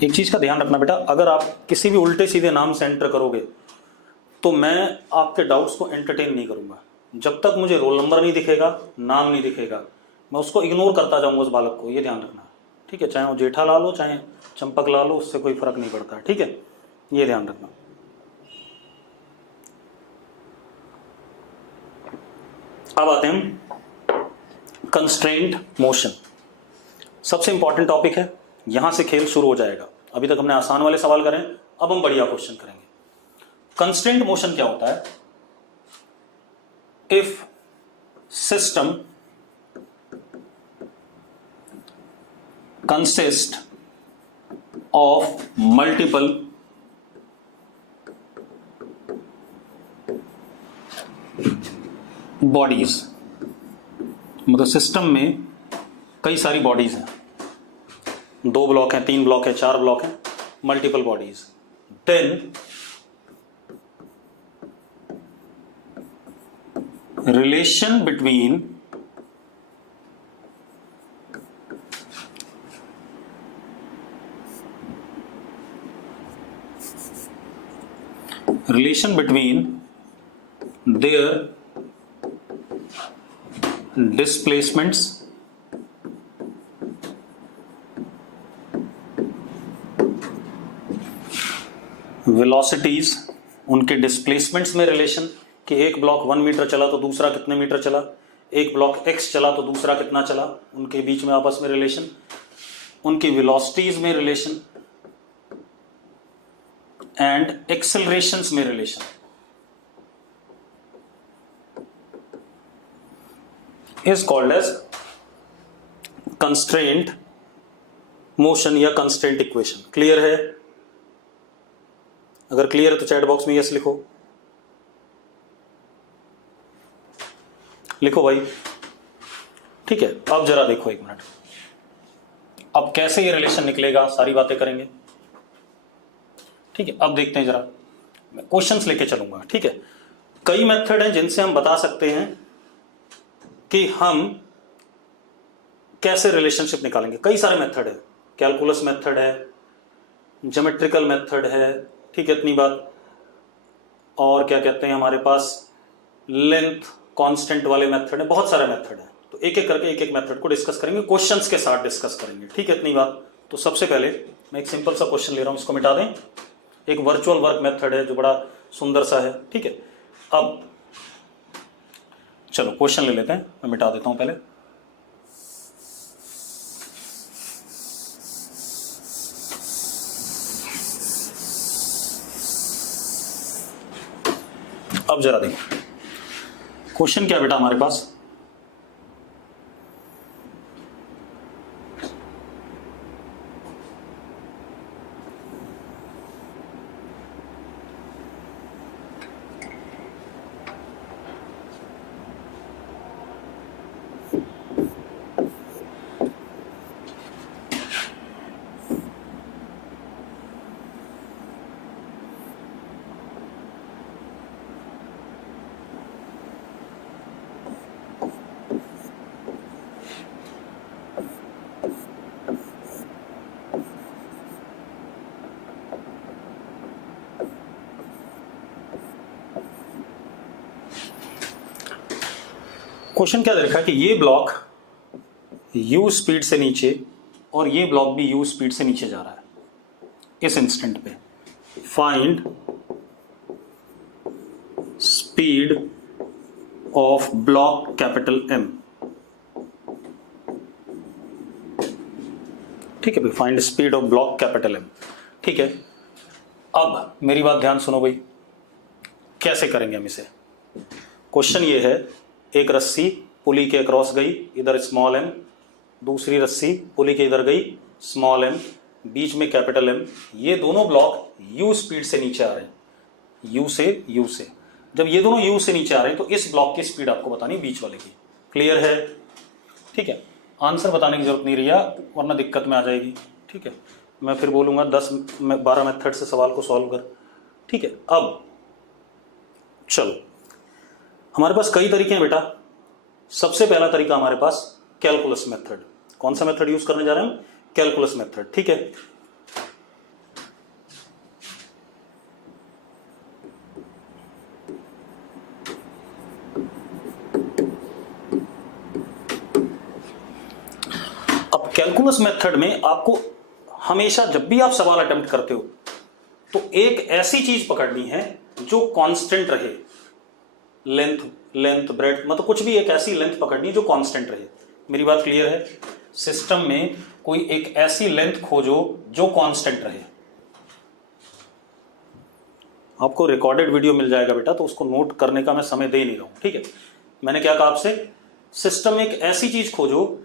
एक चीज का ध्यान रखना बेटा, अगर आप किसी भी उल्टे सीधे नाम से एंटर करोगे तो मैं आपके डाउट्स को एंटरटेन नहीं करूंगा। जब तक मुझे रोल नंबर नहीं दिखेगा, नाम नहीं दिखेगा, मैं उसको इग्नोर करता जाऊंगा उस बालक को, ये ध्यान रखना। ठीक है, चाहे वो जेठालाल हो चाहे चंपक लाल हो, उससे कोई फर्क नहीं पड़ता। ठीक है, ये ध्यान रखना। अब आते हैं हम कंस्ट्रेंट मोशन। सबसे इंपॉर्टेंट टॉपिक है, यहां से खेल शुरू हो जाएगा। अभी तक हमने आसान वाले सवाल करें, अब हम बढ़िया क्वेश्चन करेंगे। कंस्ट्रेंट मोशन क्या होता है? If system consist of multiple bodies, मतलब सिस्टम में कई सारी बॉडीज हैं, 2 ब्लॉक हैं, 3 ब्लॉक है, 4 ब्लॉक हैं, multiple bodies, then relation between their displacements velocities, उनके डिस्प्लेसमेंट्स में रिलेशन, कि एक ब्लॉक 1 मीटर चला तो दूसरा कितने मीटर चला, एक ब्लॉक x चला तो दूसरा कितना चला, उनके बीच में आपस में रिलेशन, उनकी वेलोसिटीज में रिलेशन एंड एक्सेलरेशंस में relation, is called as constraint motion या कंस्ट्रेंट इक्वेशन। क्लियर है? अगर क्लियर है तो चैट बॉक्स में यस लिखो, लिखो भाई। ठीक है, अब जरा देखो 1 मिनट, अब कैसे ये रिलेशन निकलेगा, सारी बातें करेंगे। ठीक है, अब देखते हैं जरा, मैं क्वेश्चंस लेके चलूंगा। ठीक है, कई मेथड हैं जिनसे हम बता सकते हैं कि हम कैसे रिलेशनशिप निकालेंगे। कई सारे मेथड है, कैलकुलस मेथड है, ज्योमेट्रिकल मेथड है, ठीक है, इतनी बात। और क्या कहते हैं हमारे पास, लेंथ कांस्टेंट वाले मेथड है, बहुत सारे मेथड है। तो एक एक करके एक एक मेथड को डिस्कस करेंगे, क्वेश्चंस के साथ डिस्कस करेंगे। ठीक है, इतनी बात। तो सबसे पहले मैं एक सिंपल सा क्वेश्चन ले रहा हूं, इसको मिटा दें। एक वर्चुअल वर्क मेथड है जो बड़ा सुंदर सा है। ठीक है, अब चलो क्वेश्चन ले लेते हैं, मैं मिटा देता हूं पहले। अब जरा देखो क्वेश्चन क्या बेटा हमारे पास, क्वेश्चन क्या दे रखा है कि ये ब्लॉक u स्पीड से नीचे और ये ब्लॉक भी u स्पीड से नीचे जा रहा है इस इंस्टेंट पे। Find speed of block capital M। ठीक है भाई, find speed of block capital M। ठीक है, अब मेरी बात ध्यान सुनो भाई, कैसे करेंगे हम इसे। क्वेश्चन ये है, एक रस्सी पुली के अक्रॉस गई, इधर स्मॉल m, दूसरी रस्सी पुली के इधर गई, स्मॉल m, बीच में कैपिटल M। ये दोनों ब्लॉक u स्पीड से नीचे आ रहे हैं, u से। जब ये दोनों यू से नीचे आ रहे हैं तो इस ब्लॉक की स्पीड आपको बतानी बीच वाले की। क्लियर है? ठीक है, आंसर बताने की जरूरत नहीं रही वरना दिक्कत में आ जाएगी। ठीक है, मैं फिर बोलूंगा 10-12 मेथड से सवाल को सॉल्व कर। ठीक है, अब चलो, हमारे पास कई तरीके हैं बेटा। सबसे पहला तरीका हमारे पास कैलकुलस मेथड। कौन सा मेथड यूज करने जा रहे हैं हम? Calculus method. ठीक है, अब कैलकुलस मेथड में आपको हमेशा जब भी आप सवाल अटेम्प्ट करते हो तो एक ऐसी चीज पकड़नी है जो कांस्टेंट रहे। लेंथ ब्रेड्थ, मतलब कुछ भी एक ऐसी लेंथ पकड़नी है जो कांस्टेंट रहे। मेरी बात क्लियर है? सिस्टम में कोई एक ऐसी लेंथ खोजो जो कांस्टेंट रहे। आपको रिकॉर्डेड वीडियो मिल जाएगा बेटा, तो उसको नोट करने का मैं समय दे नहीं रहा हूं। ठीक है, मैंने क्या कहा आपसे? सिस्टम में एक ऐसी चीज खोजो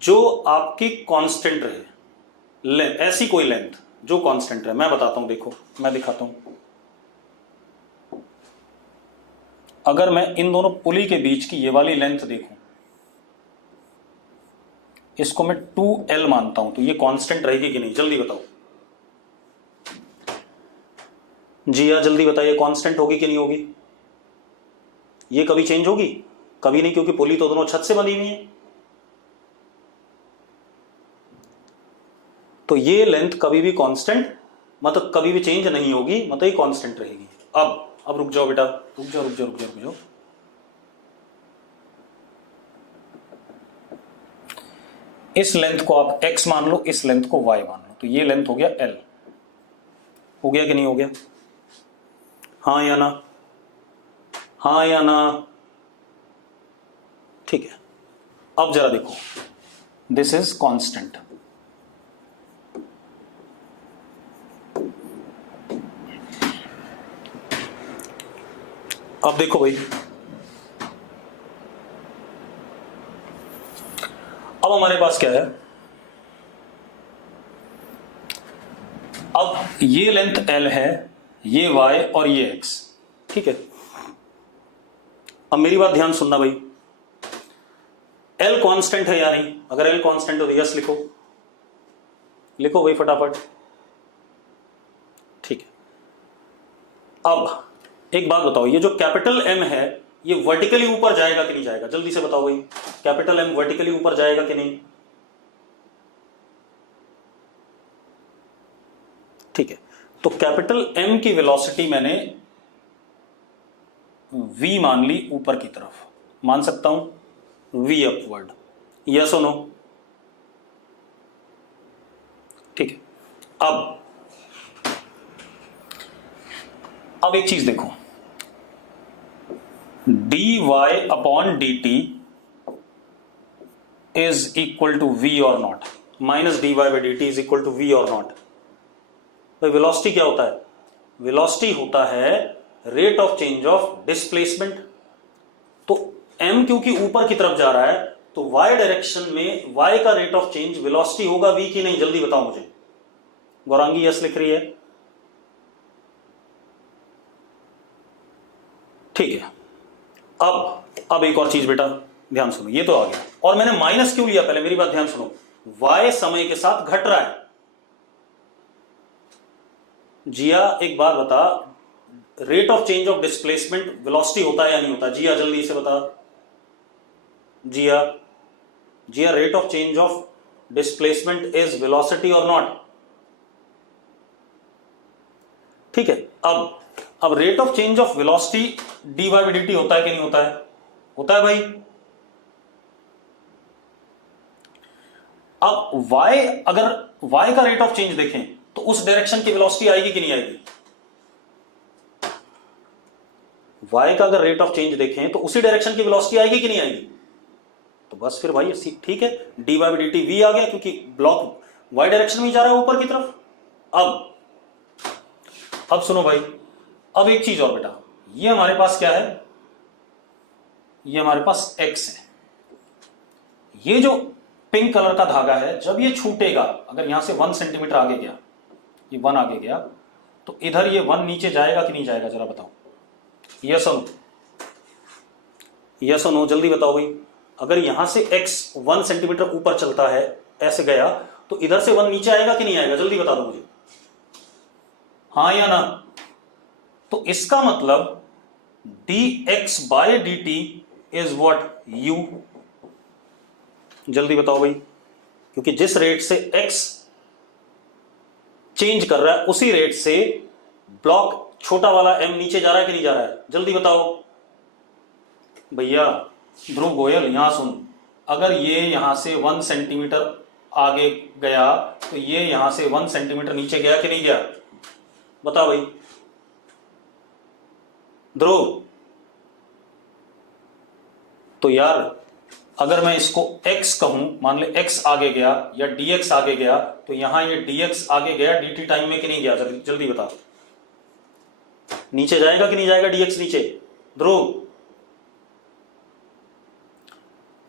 जो आपकी कांस्टेंट रहे, ऐसी कोई लेंथ जो कांस्टेंट रहे। मैं बताता हूं, देखो मैं दिखाता हूं। अगर मैं इन दोनों पुली के बीच की ये वाली लेंथ देखूं, इसको मैं 2L मानता हूं, तो ये कांस्टेंट रहेगी कि नहीं? जल्दी बताओ जी, या जल्दी बताइए, कांस्टेंट होगी कि नहीं होगी? ये कभी चेंज होगी? कभी नहीं, क्योंकि पुली तो दोनों छत से बंधी हुई है। तो ये लेंथ कभी भी कांस्टेंट, मतलब कभी भी चेंज नहीं होगी, मतलब ये कांस्टेंट रहेगी। अब रुक जाओ बेटा, रुक जाओ। इस लेंथ को आप x मान लो, इस लेंथ को y मान लो, तो ये लेंथ हो गया L। हो गया कि नहीं हो गया? हाँ या ना? हाँ या ना? ठीक है, अब जरा देखो, दिस इज कांस्टेंट। अब देखो भाई, अब हमारे पास क्या है? अब ये लेंथ L है, ये Y और ये X। ठीक है, अब मेरी बात ध्यान सुनना भाई, L कांस्टेंट है या नहीं? अगर L कांस्टेंट हो तो यस लिखो, लिखो भाई फटाफट। ठीक है, अब एक बात बताओ, ये जो कैपिटल M है ये वर्टिकली ऊपर जाएगा कि नहीं जाएगा? जल्दी से बताओ भाई, कैपिटल M वर्टिकली ऊपर जाएगा कि नहीं? ठीक है, तो कैपिटल M की वेलोसिटी मैंने v मान ली ऊपर की तरफ, मान सकता हूं v अपवर्ड, यस और नो? ठीक है, अब एक चीज देखो, dy upon dt is equal to v और not, minus dy by dt is equal to v और नॉट। भाई वेलोसिटी क्या होता है? वेलोसिटी होता है rate of change of displacement. तो m क्योंकि ऊपर की तरफ जा रहा है तो y डायरेक्शन में y का रेट ऑफ चेंज वेलोसिटी होगा v की नहीं? जल्दी बताओ मुझे। गौरांगी यस लिख रही है। ठीक है, अब एक और चीज बेटा ध्यान सुनो, ये तो आ गया, और मैंने माइनस क्यों लिया? पहले मेरी बात ध्यान सुनो, y समय के साथ घट रहा है। जिया एक बात बता, rate of change of displacement velocity होता है या नहीं होता? जिया जल्दी से बता। Jiya rate of change of displacement is velocity और नॉट? ठीक है, अब rate of change of velocity dy by dt होता है कि नहीं होता है? होता है भाई। अब y, अगर y का रेट ऑफ चेंज देखें तो उस डायरेक्शन की वेलोसिटी आएगी कि नहीं आएगी? y का अगर रेट ऑफ चेंज देखें तो उसी डायरेक्शन की वेलोसिटी आएगी कि नहीं आएगी? तो बस फिर भाई ठीक है, dy बाई dt v आ गया, क्योंकि ब्लॉक y डायरेक्शन में ही जा रहा है ऊपर की तरफ। अब सुनो भाई, अब एक चीज और बेटा, ये हमारे पास क्या है? ये हमारे पास x है। ये जो पिंक कलर का धागा है, जब ये छूटेगा, अगर यहां से 1 सेंटीमीटर आगे गया, ये 1 आगे गया, तो इधर ये 1 नीचे जाएगा कि नहीं जाएगा? जरा बताओ। यस और नो, यस और नो, जल्दी बताओ भाई। अगर यहां से x 1 सेंटीमीटर ऊपर चलता है, ऐसे गया, तो इधर से 1 नीचे आएगा कि नहीं आएगा, जल्दी बता दो मुझे, हाँ या ना। तो इसका मतलब dx by dt is what, u। जल्दी बताओ भाई, क्योंकि जिस रेट से x चेंज कर रहा है उसी रेट से ब्लॉक छोटा वाला m नीचे जा रहा है कि नहीं जा रहा है, जल्दी बताओ भैया। ध्रुव गोयल यहां सुन, अगर ये यहां से 1 सेंटीमीटर आगे गया तो ये यहां से 1 सेंटीमीटर नीचे गया कि नहीं गया, बता भाई ध्रुव। तो यार अगर मैं इसको x कहूं, मान ले x आगे गया या dx आगे गया, तो यहां ये dx आगे गया dt टाइम में कि नहीं गया, जल्दी बता। नीचे जाएगा कि नहीं जाएगा dx नीचे, ध्रुव।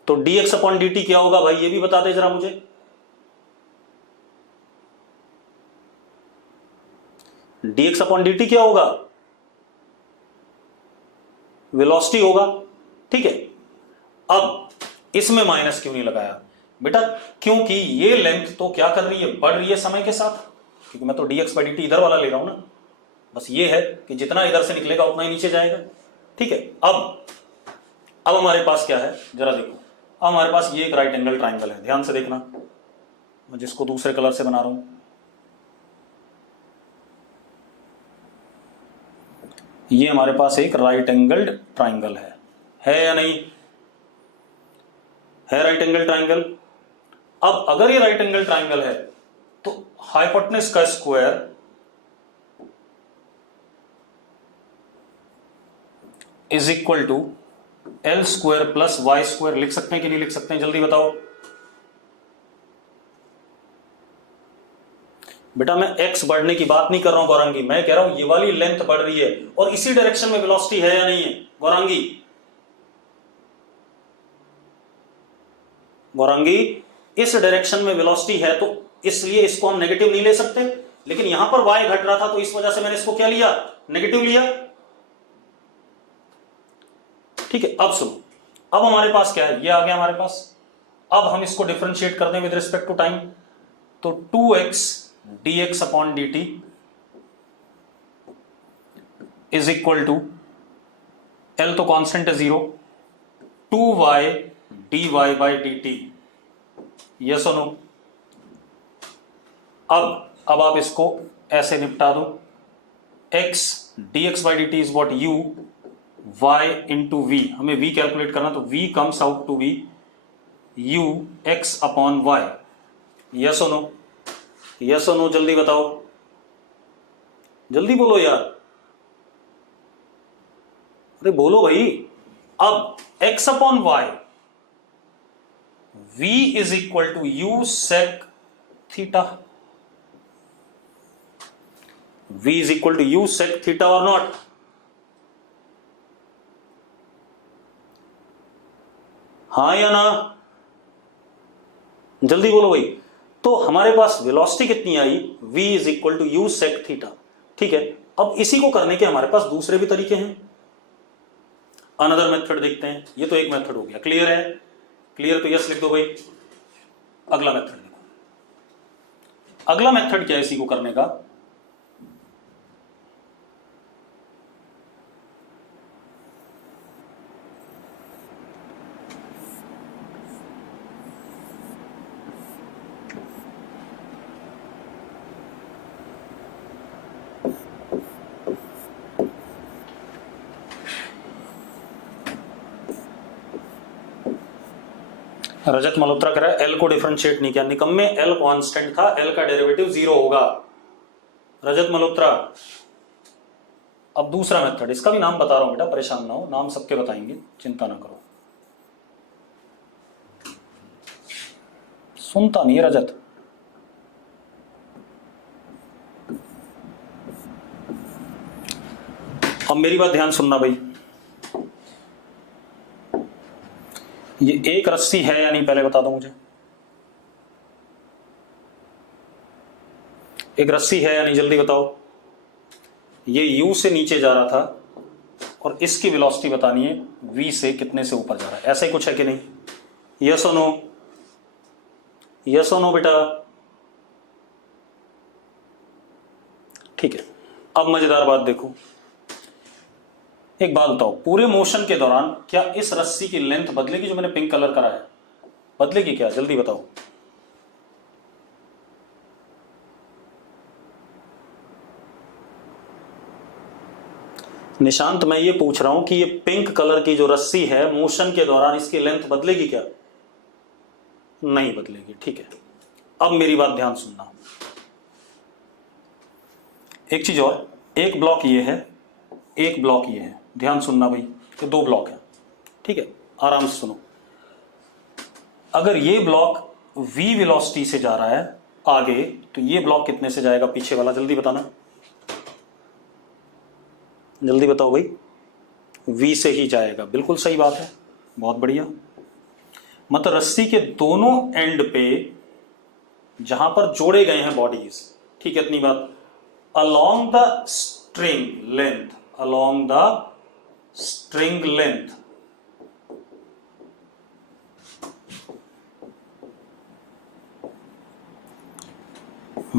तो dx अपॉन dt क्या होगा भाई, ये भी बता दे जरा मुझे। dx अपॉन dt क्या होगा, वेलोसिटी होगा, ठीक है। अब इसमें माइनस क्यों नहीं लगाया बेटा, क्योंकि ये लेंथ तो क्या कर रही है, बढ़ रही है समय के साथ, क्योंकि मैं तो dx बाई dt इधर वाला ले रहा हूं ना। बस ये है कि जितना इधर से निकलेगा उतना ही नीचे जाएगा, ठीक है। अब हमारे पास क्या है जरा देखो, अब हमारे पास ये एक राइट एंगल ट्राइंगल है, ध्यान से देखना, मैं जिसको दूसरे कलर से बना रहा हूं। ये हमारे पास एक राइट एंगल्ड ट्राइंगल है या नहीं, है राइट एंगल ट्राइंगल। अब अगर ये राइट एंगल ट्राइंगल है तो हाइपोटेनस का square is equal to L square plus Y square, लिख सकते हैं कि नहीं लिख सकते हैं, जल्दी बताओ बेटा। मैं x बढ़ने की बात नहीं कर रहा हूं गौरांगी, मैं कह रहा हूं ये वाली लेंथ बढ़ रही है और इसी डायरेक्शन में वेलोसिटी है या नहीं है गौरांगी, गौरांगी इस डायरेक्शन में वेलोसिटी है, तो इसलिए इसको हम नेगेटिव नहीं ले सकते, लेकिन यहां पर y घट रहा था तो इस वजह से मैंने इसको क्या लिया, नेगेटिव लिया, ठीक है। अब सुनो, अब हमारे पास क्या है, ये आ गया हमारे पास। अब हम इसको डिफरेंशिएट कर दें विद रिस्पेक्ट टू टाइम, तो 2x dx upon dt is equal to, L तो कांस्टेंट है 0, 2y dy by dt, yes और नो। अब आप इसको ऐसे निपटा दो, x dx by dt is what, u y into V, हमें v कैलकुलेट करना, तो v comes out to be u x upon y, yes और नो, यस और नो, जल्दी बताओ, जल्दी बोलो यार, अरे बोलो भाई। अब x upon y, v is equal to u sec theta, v is equal to u sec theta और नॉट, हाँ या ना, जल्दी बोलो भाई। तो हमारे पास वेलोसिटी कितनी आई, v is equal to U sec theta, ठीक है। अब इसी को करने के हमारे पास दूसरे भी तरीके हैं, अनदर मेथड देखते हैं। ये तो एक मेथड हो गया, क्लियर है, क्लियर तो यस लिख दो भाई। अगला मेथड देखो, अगला मेथड क्या है इसी को करने का, रजत मल्होत्रा कह रहा है एल को डिफरेंशिएट नहीं किया, निकम्मे एल कांस्टेंट था, एल का डेरिवेटिव 0 होगा। रजत मल्होत्रा, अब दूसरा मेथड, इसका भी नाम बता रहा हूं बेटा, परेशान ना हो, नाम सबके बताएंगे, चिंता ना करो। सुनता नहीं है रजत, अब मेरी बात ध्यान सुनना भाई। ये एक रस्सी है या नहीं पहले बता दो मुझे, एक रस्सी है या नहीं, जल्दी बताओ। ये U से नीचे जा रहा था और इसकी वेलोसिटी बतानी है v से कितने से ऊपर जा रहा है। ऐसा ही कुछ है कि नहीं? यस और नो? यस और नो बेटा? ठीक है, अब मजेदार बात देखो, एक बात बताओ, पूरे मोशन के दौरान क्या इस रस्सी की लेंथ बदलेगी? जो मैंने पिंक कलर करा है, बदलेगी क्या? जल्दी बताओ। निशांत, मैं ये पूछ रहा हूं कि ये पिंक कलर की जो रस्सी है, मोशन के दौरान इसकी लेंथ बदलेगी क्या? नहीं बदलेगी। ठीक है, अब मेरी बात ध्यान सुनना। एक चीज और, एक ब्लॉक ये है, एक ब्लॉक ये है, ध्यान सुनना भाई, ये दो ब्लॉक है। ठीक है, आराम से सुनो। अगर ये ब्लॉक v वेलोसिटी से जा रहा है आगे, तो ये ब्लॉक कितने से जाएगा पीछे वाला? जल्दी बताना, जल्दी बताओ भाई। v से ही जाएगा, बिल्कुल सही बात है, बहुत बढ़िया। मतलब रस्सी के दोनों एंड पे जहां पर जोड़े गए हैं बॉडीज, ठीक है, इतनी बात, along the string length, along the string length,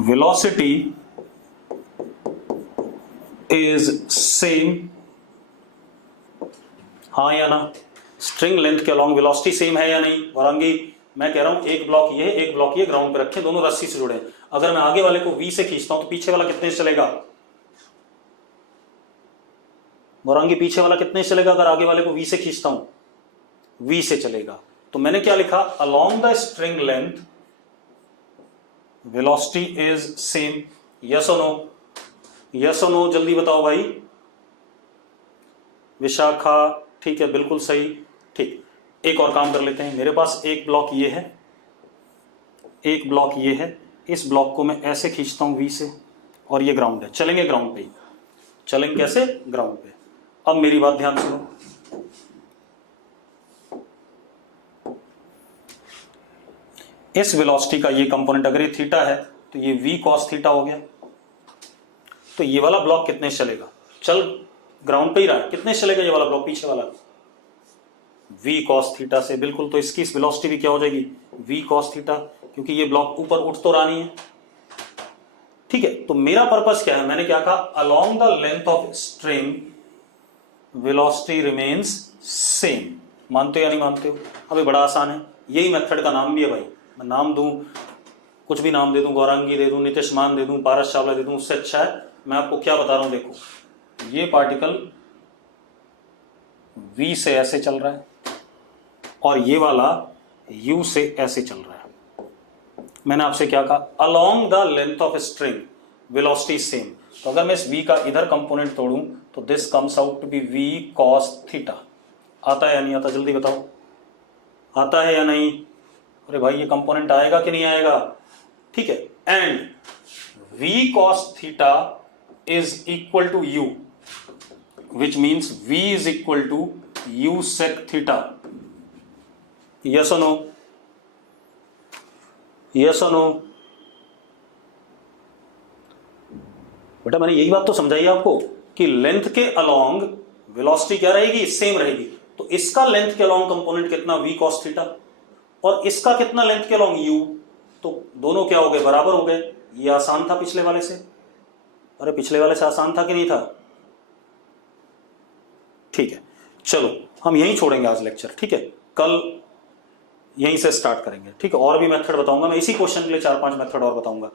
velocity is same, हाँ या ना? स्ट्रिंग लेंथ के अलॉन्ग वेलोसिटी सेम है या नहीं? वरांगी, मैं कह रहा हूं एक ब्लॉक ये, एक ब्लॉक ये, ग्राउंड पे रखे, दोनों रस्सी से जुड़े हैं। अगर मैं आगे वाले को v से खींचता हूं तो पीछे वाला कितने से चलेगा? वरांगी, पीछे वाला कितने से चलेगा अगर आगे वाले को v से खींचता हूं? v से चलेगा। तो मैंने क्या लिखा? along the string length velocity is same, yes or no? yes or no? जल्दी बताओ भाई। विशाखा, ठीक है, बिल्कुल सही। ठीक, एक और काम कर लेते हैं। मेरे पास एक ब्लॉक ये है, एक ब्लॉक ये है, इस ब्लॉक को मैं ऐसे खींचता हूं v से, और ये ग्राउंड है, चलेंगे ग्राउंड पे ही। चलेंगे कैसे? ग्राउंड पे। अब मेरी बात ध्यान सुनो, इस वेलोसिटी का ये कंपोनेंट अगर ये थीटा है तो ये v cos थीटा हो गया। तो ये वाला ब्लॉक कितने से चलेगा? चल ग्राउंड पे ही रहा है, कितने से चलेगा ये वाला ब्लॉक पीछे वाला? v cos थीटा से, बिल्कुल। तो इसकी इस वेलोसिटी भी क्या हो जाएगी? v cos थीटा, क्योंकि ये ब्लॉक ऊपर उठ तो रहा नहीं है। ठीक है, तो मेरा पर्पस क्या है? मैंने क्या कहा? Along the length of string velocity remains same. मानते हो या नहीं मानते हो? अभी बड़ा आसान है, यही मेथड का नाम भी है भाई। मैं नाम दूं, कुछ भी नाम दे दूं, गौरांगी दे दूं, नितिश मान दे दूं, पारस चावला दे दूं, उससे अच्छा है मैं आपको क्या बता रहा हूं। देखो, ये पार्टिकल v से ऐसे चल रहा है और ये वाला u से ऐसे चल रहा है। मैंने आपसे क्या कहा? Along the length of string velocity same. तो अगर मैं इस v का इधर कंपोनेंट तोड़ूं तो this comes out to be v cos theta. आता है या नहीं आता? जल्दी बताओ, आता है या नहीं? अरे भाई, ये कंपोनेंट आएगा कि नहीं आएगा? ठीक है, and v cos theta is equal to u, which means v is equal to u sec theta. Yes or no? Yes or no? बेटा मैंने यही बात तो समझाई आपको कि लेंथ के अलोंग वेलोसिटी क्या रहेगी? सेम रहेगी। तो इसका लेंथ के अलोंग कंपोनेंट कितना? v cos थीटा, और इसका कितना लेंथ के अलोंग u। तो दोनों क्या हो गए? बराबर हो गए। ये आसान था पिछले वाले से। अरे पिछले वाले से आसान था कि नहीं था? ठीक है, चलो हम यहीं छोड़ेंगे आज लेक्चर। ठीक है, कल यहीं से स्टार्ट करेंगे। ठीक है, और भी मेथड बताऊंगा मैं, इसी क्वेश्चन के लिए 4-5 मेथड और बताऊंगा।